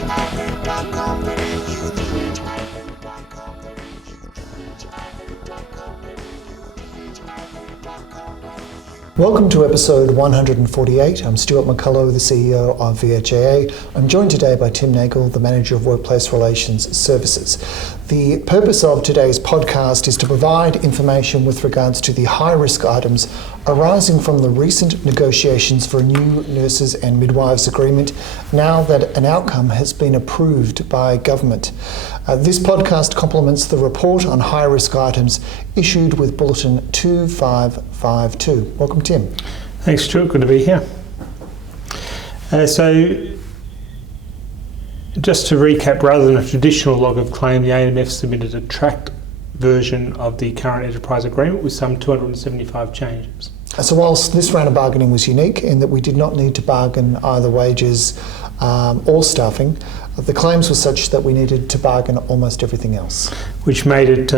Welcome to episode 148. I'm Stuart McCullough, the CEO of VHIA. I'm joined today by Tim Nagle, the Manager of Workplace Relations Services. The purpose of today's podcast is to provide information with regards to the high-risk items arising from the recent negotiations for a new nurses and midwives agreement, now that an outcome has been approved by government. This podcast complements the report on high-risk items issued with Bulletin 2552. Welcome, Tim. Thanks, Stuart. Good to be here. So, just to recap, rather than a traditional log of claim, the AMF submitted a tracked version of the current enterprise agreement with some 275 changes. So whilst this round of bargaining was unique in that we did not need to bargain either wages or staffing, the claims were such that we needed to bargain almost everything else. Which made it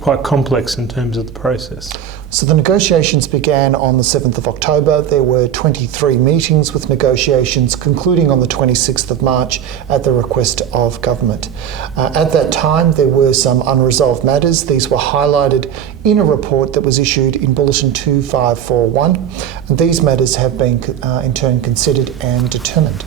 quite complex in terms of the process. So the negotiations began on the 7th of October. There were 23 meetings with negotiations concluding on the 26th of March at the request of government. At that time, there were some unresolved matters. These were highlighted in a report that was issued in Bulletin 2541. And these matters have been in turn considered and determined.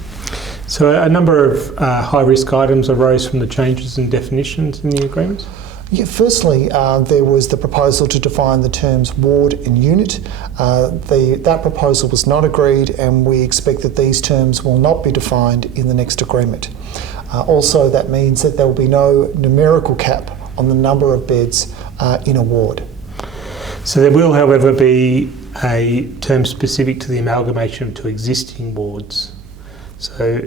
So a number of high-risk items arose from the changes in definitions in the agreement? Yeah, firstly, there was the proposal to define the terms ward and unit. That proposal was not agreed, and we expect that these terms will not be defined in the next agreement. Also, that means that there will be no numerical cap on the number of beds in a ward. So there will, however, be a term specific to the amalgamation of two existing wards. So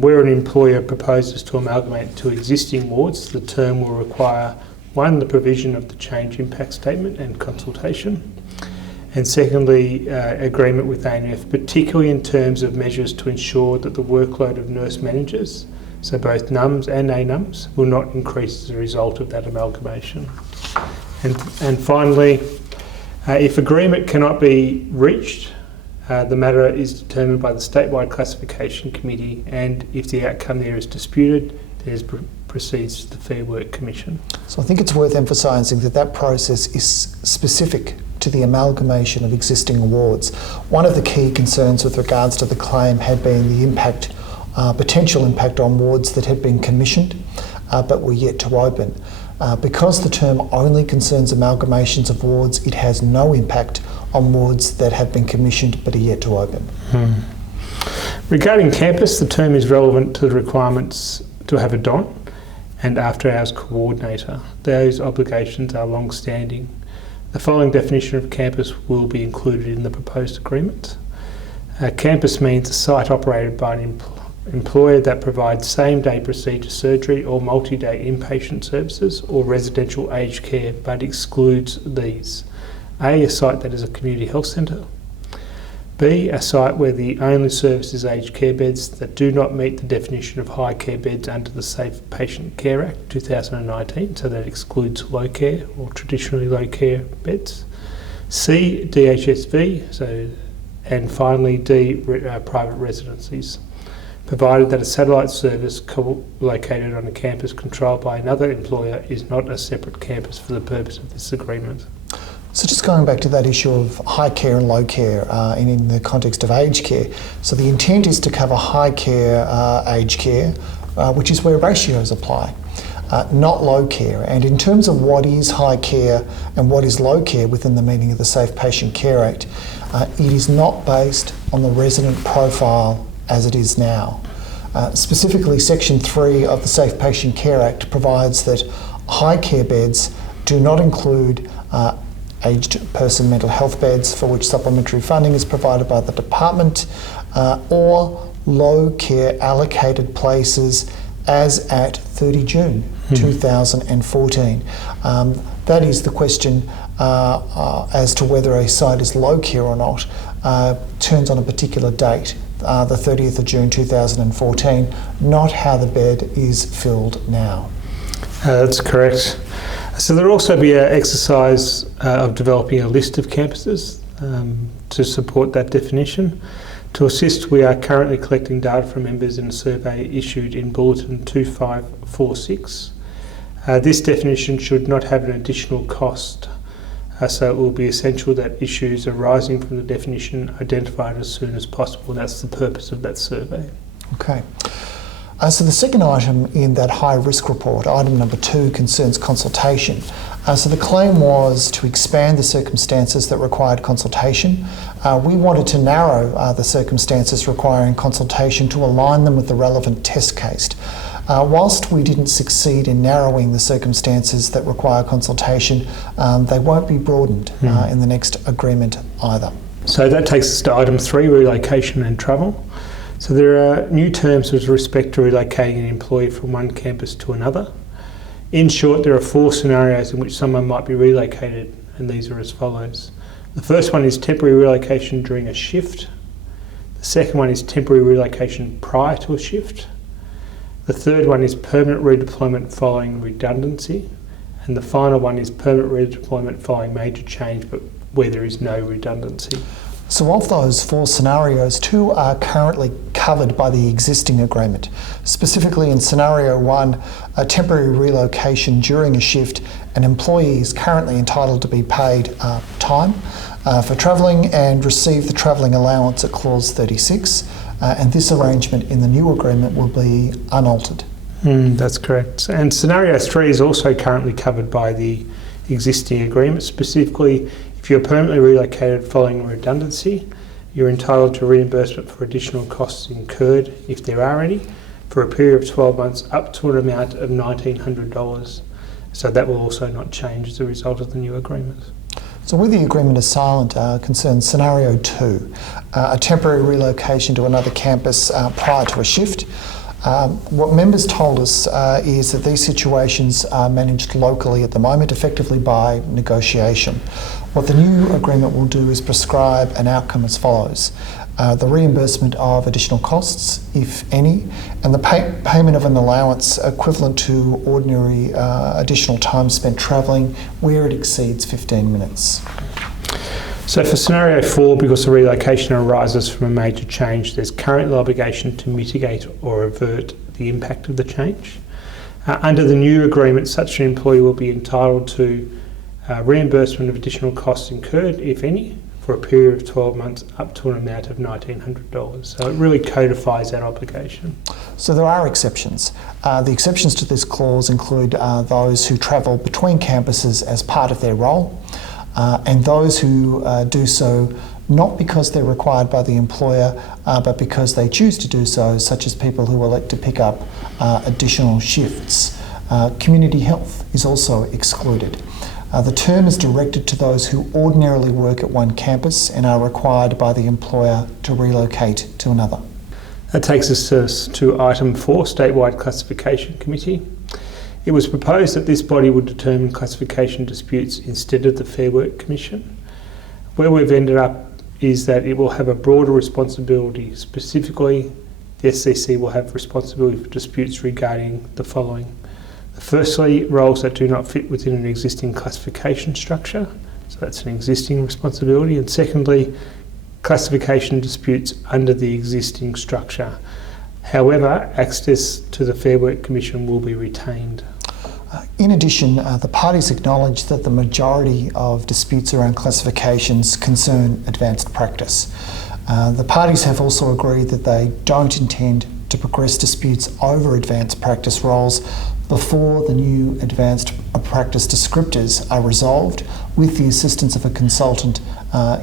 where an employer proposes to amalgamate two existing wards, the term will require, one, the provision of the change impact statement and consultation, and secondly, agreement with AMF, particularly in terms of measures to ensure that the workload of nurse managers, so both NUMs and ANUMs, will not increase as a result of that amalgamation. And finally, if agreement cannot be reached, the matter is determined by the statewide classification committee, and if the outcome there is disputed, there's proceeds to the Fair Work Commission. So I think it's worth emphasising that that process is specific to the amalgamation of existing awards. One of the key concerns with regards to the claim had been the impact, potential impact on wards that had been commissioned but were yet to open. Because the term only concerns amalgamations of wards, it has no impact on wards that have been commissioned but are yet to open. Regarding campus, the term is relevant to the requirements to have a DON and after-hours coordinator. Those obligations are long-standing. The following definition of campus will be included in the proposed agreement. Campus means a site operated by an employer that provides same-day procedure surgery or multi-day inpatient services or residential aged care, but excludes these. A site that is a community health centre. B, a site where the only service is aged care beds that do not meet the definition of high care beds under the Safe Patient Care Act 2019, so that excludes low care or traditionally low care beds. C, DHSV, and finally D, private residencies, provided that a satellite service located on a campus controlled by another employer is not a separate campus for the purpose of this agreement. So just going back to that issue of high care and low care and in the context of aged care. So the intent is to cover high care aged care, which is where ratios apply, not low care. And in terms of what is high care and what is low care within the meaning of the Safe Patient Care Act, it is not based on the resident profile as it is now. Specifically, Section 3 of the Safe Patient Care Act provides that high care beds do not include aged person mental health beds for which supplementary funding is provided by the department, or low care allocated places as at 30 June 2014. That is the question as to whether a site is low care or not turns on a particular date, the 30th of June 2014, not how the bed is filled now. That's correct. So there will also be an exercise of developing a list of campuses to support that definition. To assist, we are currently collecting data from members in a survey issued in Bulletin 2546. This definition should not have an additional cost, so it will be essential that issues arising from the definition are identified as soon as possible. That's the purpose of that survey. Okay. So the second item in that high risk report, item number 2, concerns consultation. So the claim was to expand the circumstances that required consultation. We wanted to narrow the circumstances requiring consultation to align them with the relevant test case. Whilst we didn't succeed in narrowing the circumstances that require consultation, they won't be broadened in the next agreement either. So that takes us to item 3, relocation and travel. So there are new terms with respect to relocating an employee from one campus to another. In short, there are 4 scenarios in which someone might be relocated, and these are as follows. The first one is temporary relocation during a shift. The second one is temporary relocation prior to a shift. The third one is permanent redeployment following redundancy. And the final one is permanent redeployment following major change, but where there is no redundancy. So of those 4 scenarios, 2 are currently covered by the existing agreement. Specifically in scenario 1, a temporary relocation during a shift, an employee is currently entitled to be paid time for travelling and receive the travelling allowance at clause 36, and this arrangement in the new agreement will be unaltered. That's correct. And scenario 3 is also currently covered by the existing agreement. Specifically, if you're permanently relocated following redundancy, you're entitled to reimbursement for additional costs incurred, if there are any, for a period of 12 months up to an amount of $1,900. So that will also not change as a result of the new agreement. So where the agreement is silent concerns scenario 2, a temporary relocation to another campus prior to a shift. What members told us is that these situations are managed locally at the moment, effectively by negotiation. What the new agreement will do is prescribe an outcome as follows. The reimbursement of additional costs, if any, and the payment of an allowance equivalent to ordinary additional time spent travelling where it exceeds 15 minutes. So for scenario 4, because the relocation arises from a major change, there's currently an obligation to mitigate or avert the impact of the change. Under the new agreement, such an employee will be entitled to reimbursement of additional costs incurred, if any, for a period of 12 months up to an amount of $1,900. So it really codifies that obligation. So there are exceptions. The exceptions to this clause include those who travel between campuses as part of their role, and those who do so not because they're required by the employer, but because they choose to do so, such as people who elect to pick up additional shifts. Community health is also excluded. The term is directed to those who ordinarily work at one campus and are required by the employer to relocate to another. That takes us to item 4, Statewide Classification Committee. It was proposed that this body would determine classification disputes instead of the Fair Work Commission. Where we've ended up is that it will have a broader responsibility. Specifically, the SCC will have responsibility for disputes regarding the following. Firstly, roles that do not fit within an existing classification structure, so that's an existing responsibility. And secondly, classification disputes under the existing structure. However, access to the Fair Work Commission will be retained. In addition, the parties acknowledge that the majority of disputes around classifications concern advanced practice. The parties have also agreed that they don't intend to progress disputes over advanced practice roles before the new advanced practice descriptors are resolved with the assistance of a consultant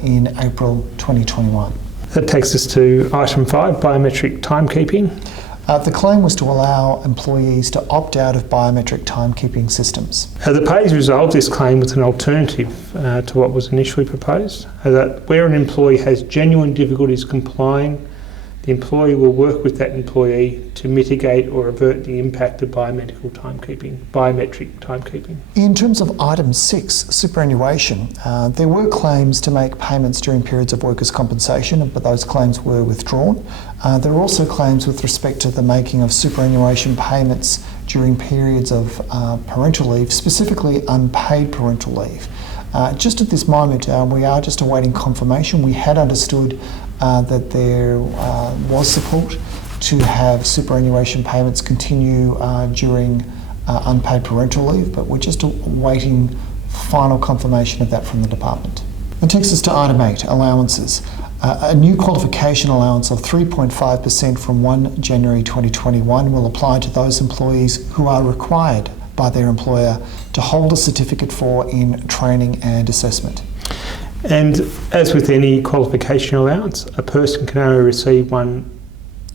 in April 2021. That takes us to item 5, biometric timekeeping. The claim was to allow employees to opt out of biometric timekeeping systems. The parties resolved this claim with an alternative to what was initially proposed, that where an employee has genuine difficulties complying, the employee will work with that employee to mitigate or avert the impact of biometric timekeeping. In terms of item 6, superannuation, there were claims to make payments during periods of workers' compensation, but those claims were withdrawn. There are also claims with respect to the making of superannuation payments during periods of parental leave, specifically unpaid parental leave. Just at this moment, we are just awaiting confirmation. We had understood that there was support to have superannuation payments continue during unpaid parental leave, but we're just awaiting final confirmation of that from the department. That takes us to item 8, allowances. A new qualification allowance of 3.5% from 1 January 2021 will apply to those employees who are required by their employer to hold a certificate for in training and assessment. And as with any qualification allowance, a person can only receive one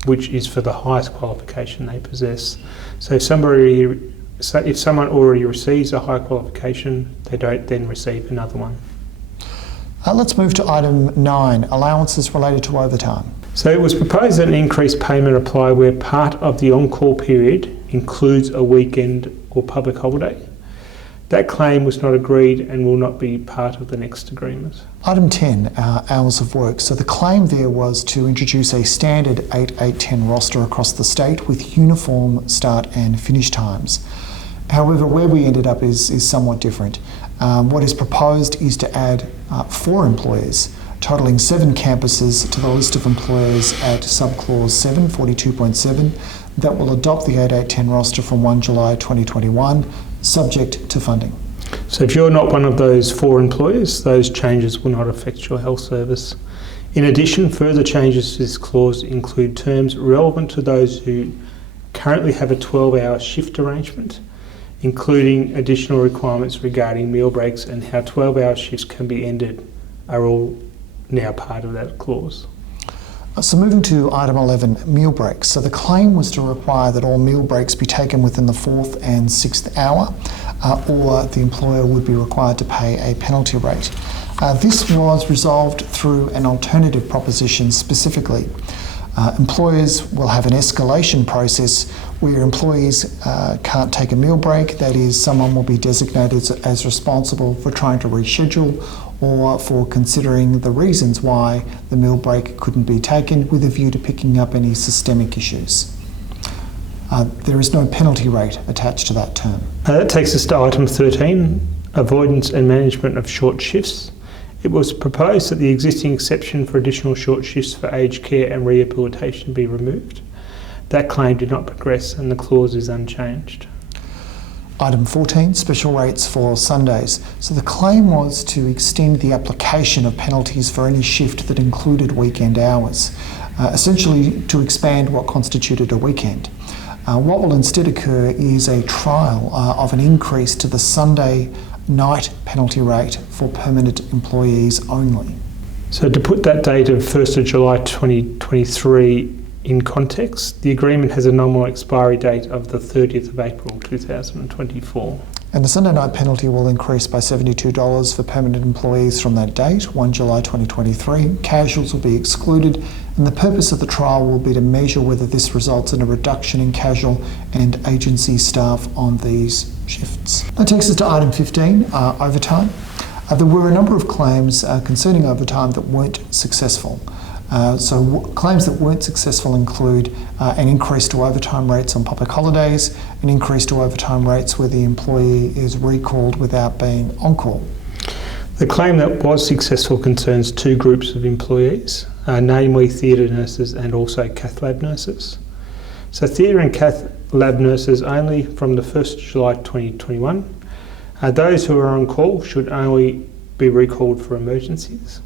which is for the highest qualification they possess. So if someone already receives a high qualification, they don't then receive another one. Let's move to item 9, allowances related to overtime. So it was proposed that an increased payment apply where part of the on-call period includes a weekend or public holiday. That claim was not agreed and will not be part of the next agreement. Item 10, hours of work. So the claim there was to introduce a standard 8-8-10 roster across the state with uniform start and finish times. However, where we ended up is somewhat different. What is proposed is to add 4 employers, totalling 7 campuses to the list of employers at subclause 7, 42.7, that will adopt the 8-8-10 roster from 1 July 2021, subject to funding. So if you're not one of those 4 employers, those changes will not affect your health service. In addition, further changes to this clause include terms relevant to those who currently have a 12-hour shift arrangement, including additional requirements regarding meal breaks and how 12-hour shifts can be ended are all now part of that clause. So moving to item 11, meal breaks. So the claim was to require that all meal breaks be taken within the 4th and 6th hour, or the employer would be required to pay a penalty rate. This was resolved through an alternative proposition specifically. Employers will have an escalation process where employees can't take a meal break. That is, someone will be designated as responsible for trying to reschedule or for considering the reasons why the meal break couldn't be taken with a view to picking up any systemic issues. There is no penalty rate attached to that term. That takes us to item 13, avoidance and management of short shifts. It was proposed that the existing exception for additional short shifts for aged care and rehabilitation be removed. That claim did not progress and the clause is unchanged. Item 14, special rates for Sundays. So the claim was to extend the application of penalties for any shift that included weekend hours, essentially to expand what constituted a weekend. What will instead occur is a trial of an increase to the Sunday night penalty rate for permanent employees only. So to put that date of 1st of July 2023 in context, the agreement has a nominal expiry date of the 30th of April 2024. And the Sunday night penalty will increase by $72 for permanent employees from that date, 1 July 2023. Casuals will be excluded, and the purpose of the trial will be to measure whether this results in a reduction in casual and agency staff on these shifts. That takes us to item 15, overtime. There were a number of claims concerning overtime that weren't successful. Claims that weren't successful include an increase to overtime rates on public holidays, an increase to overtime rates where the employee is recalled without being on call. The claim that was successful concerns 2 groups of employees, namely theatre nurses and also cath lab nurses. So theatre and cath lab nurses only from the 1st of July 2021. Those who are on call should only be recalled for emergencies.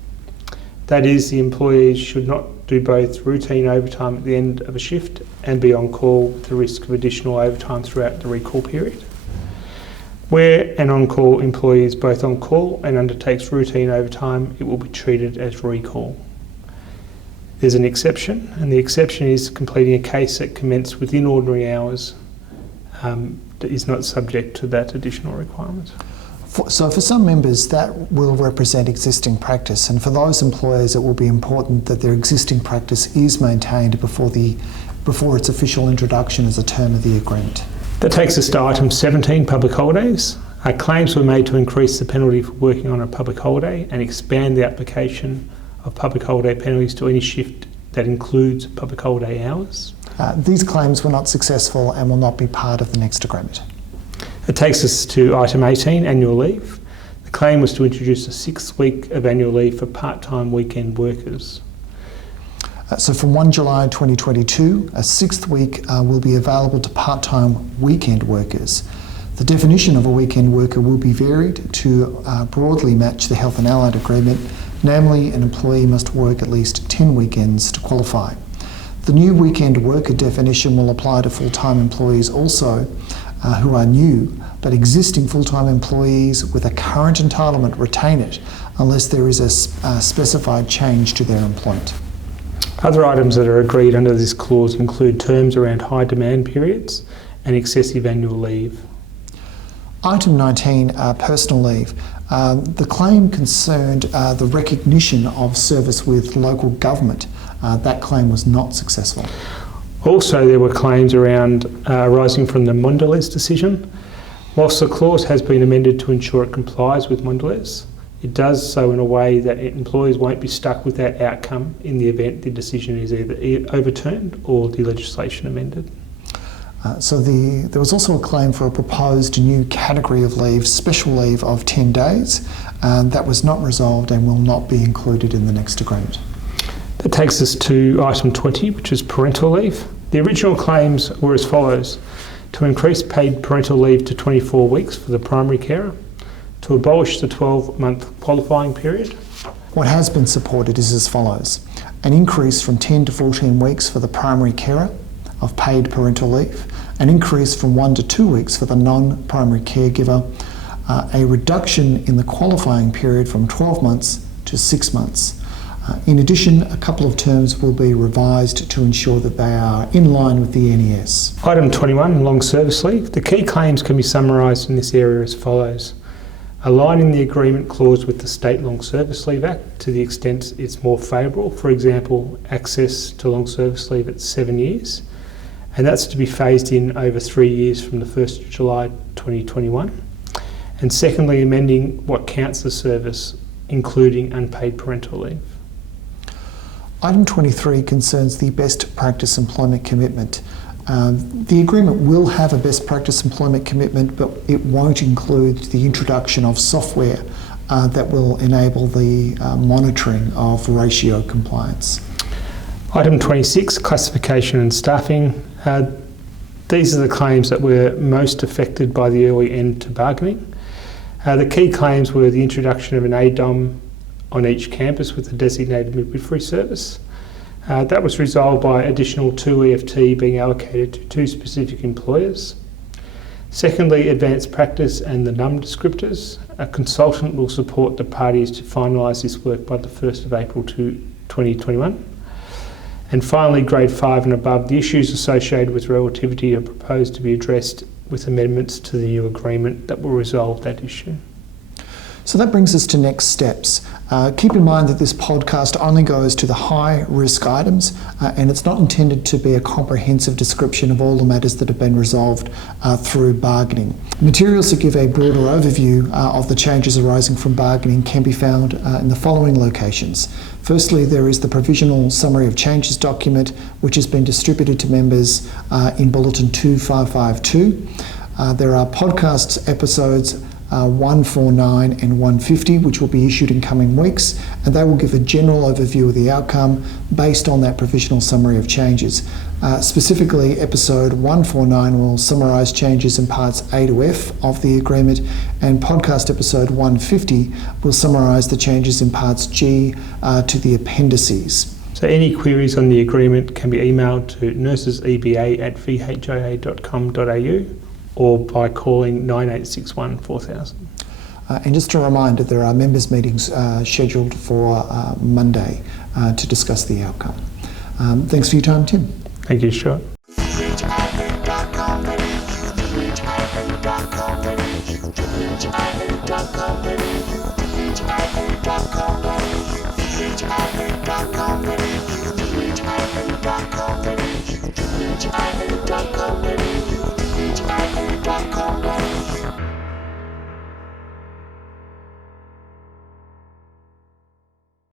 That is, the employees should not do both routine overtime at the end of a shift and be on call with the risk of additional overtime throughout the recall period. Where an on-call employee is both on call and undertakes routine overtime, it will be treated as recall. There's an exception, and the exception is completing a case that commenced within ordinary hours that is not subject to that additional requirement. So for some members, that will represent existing practice, and for those employers, it will be important that their existing practice is maintained before its official introduction as a term of the agreement. That takes us to item 17, public holidays. Claims were made to increase the penalty for working on a public holiday and expand the application of public holiday penalties to any shift that includes public holiday hours. These claims were not successful and will not be part of the next agreement. It takes us to item 18, annual leave. The claim was to introduce a 6th week of annual leave for part-time weekend workers. So from 1 July 2022, a sixth week will be available to part-time weekend workers. The definition of a weekend worker will be varied to broadly match the Health and Allied Agreement, namely an employee must work at least 10 weekends to qualify. The new weekend worker definition will apply to full-time employees also who are new, but existing full-time employees with a current entitlement retain it unless there is a specified change to their employment. Other items that are agreed under this clause include terms around high demand periods and excessive annual leave. Item 19, personal leave. The claim concerned the recognition of service with local government. That claim was not successful. Also, there were claims around arising from the Mondelez decision. Whilst the clause has been amended to ensure it complies with Mondelez, it does so in a way that employees won't be stuck with that outcome in the event the decision is either overturned or the legislation amended. There was also a claim for a proposed new category of leave, special leave of 10 days. That was not resolved and will not be included in the next agreement. That takes us to item 20, which is parental leave. The original claims were as follows: to increase paid parental leave to 24 weeks for the primary carer, to abolish the 12-month qualifying period. What has been supported is as follows: an increase from 10 to 14 weeks for the primary carer of paid parental leave, an increase from 1 to 2 weeks for the non-primary caregiver, a reduction in the qualifying period from 12 months to 6 months. In addition, a couple of terms will be revised to ensure that they are in line with the NES. Item 21, long service leave. The key claims can be summarised in this area as follows: aligning the agreement clause with the State Long Service Leave Act to the extent it's more favourable, for example, access to long service leave at 7 years, and that's to be phased in over 3 years from the 1st of July 2021. And secondly, amending what counts as service, including unpaid parental leave. Item 23 concerns the best practice employment commitment. The agreement will have a best practice employment commitment, but it won't include the introduction of software that will enable the monitoring of ratio compliance. Item 26, classification and staffing. These are the claims that were most affected by the early end to bargaining. The key claims were the introduction of an ADOM on each campus with a designated midwifery service. That was resolved by additional 2 EFT being allocated to 2 specific employers. Secondly, advanced practice and the NUM descriptors. A consultant will support the parties to finalise this work by the 1st of April 2021. And finally, grade 5 and above, the issues associated with relativity are proposed to be addressed with amendments to the new agreement that will resolve that issue. So that brings us to next steps. Keep in mind that this podcast only goes to the high risk items and it's not intended to be a comprehensive description of all the matters that have been resolved through bargaining. Materials that give a broader overview of the changes arising from bargaining can be found in the following locations. Firstly, there is the provisional summary of changes document, which has been distributed to members in Bulletin 2552. There are podcast episodes 149 and 150, which will be issued in coming weeks, and they will give a general overview of the outcome based on that provisional summary of changes. Specifically, episode 149 will summarise changes in parts A to F of the agreement, and podcast episode 150 will summarise the changes in parts G to the appendices. So any queries on the agreement can be emailed to nurseseba@vhia.com.au or by calling 9861 4000. And just a reminder, there are members' meetings scheduled for Monday to discuss the outcome. Thanks for your time, Tim. Thank you, Stuart. VHIA.com.